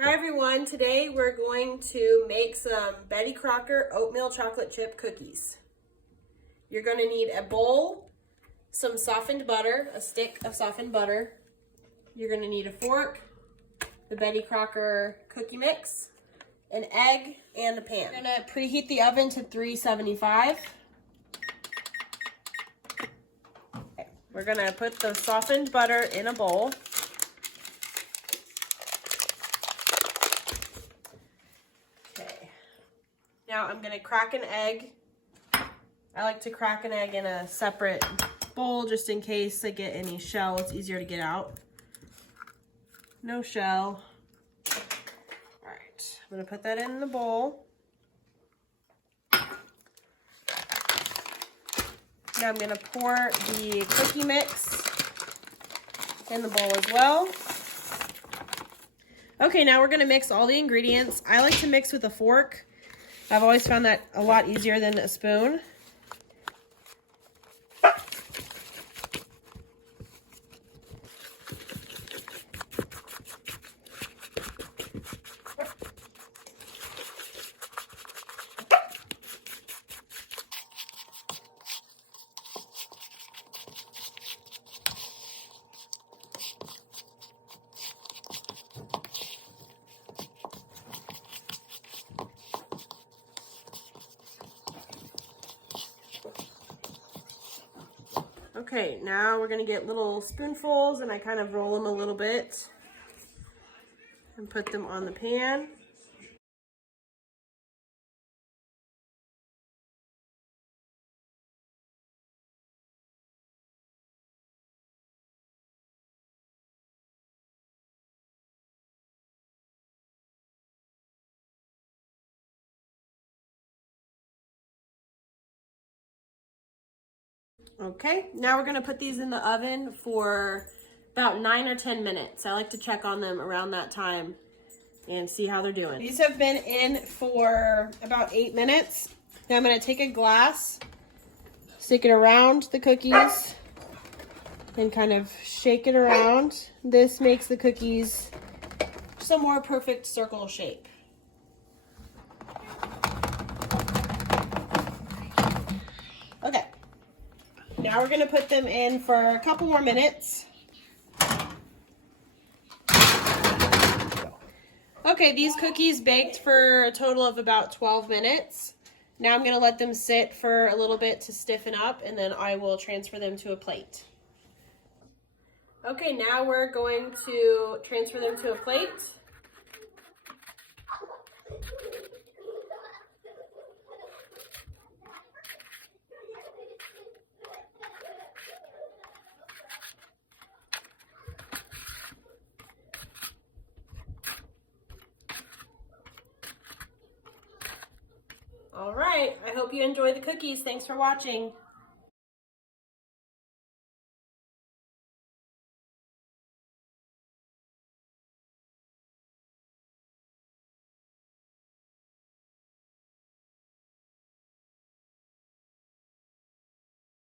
Hi everyone, today we're going to make some Betty Crocker oatmeal chocolate chip cookies. You're going to need a bowl, some softened butter, a stick of softened butter. You're going to need a fork, the Betty Crocker cookie mix, an egg, and a pan. We're going to preheat the oven to 375. Okay. We're going to put the softened butter in a bowl. Now I'm going to crack an egg. I like to crack an egg in a separate bowl just in case I get any shell. It's easier to get out. No shell. All right, I'm going to put that in the bowl. Now I'm going to pour the cookie mix in the bowl as well. Okay, now we're going to mix all the ingredients. I like to mix with a fork. I've always found that a lot easier than a spoon. Okay, now we're gonna get little spoonfuls and I kind of roll them a little bit and put them on the pan. Okay, now we're gonna put these in the oven for about 9 or 10 minutes. I like to check on them around that time and see how they're doing. These have been in for about 8 minutes. Now I'm gonna take a glass, stick it around the cookies, and kind of shake it around. This makes the cookies just a more perfect circle shape. Okay. Now we're gonna put them in for a couple more minutes. Okay, these cookies baked for a total of about 12 minutes. Now I'm gonna let them sit for a little bit to stiffen up and then I will transfer them to a plate. Okay, now we're going to transfer them to a plate. All right, I hope you enjoy the cookies. Thanks for watching.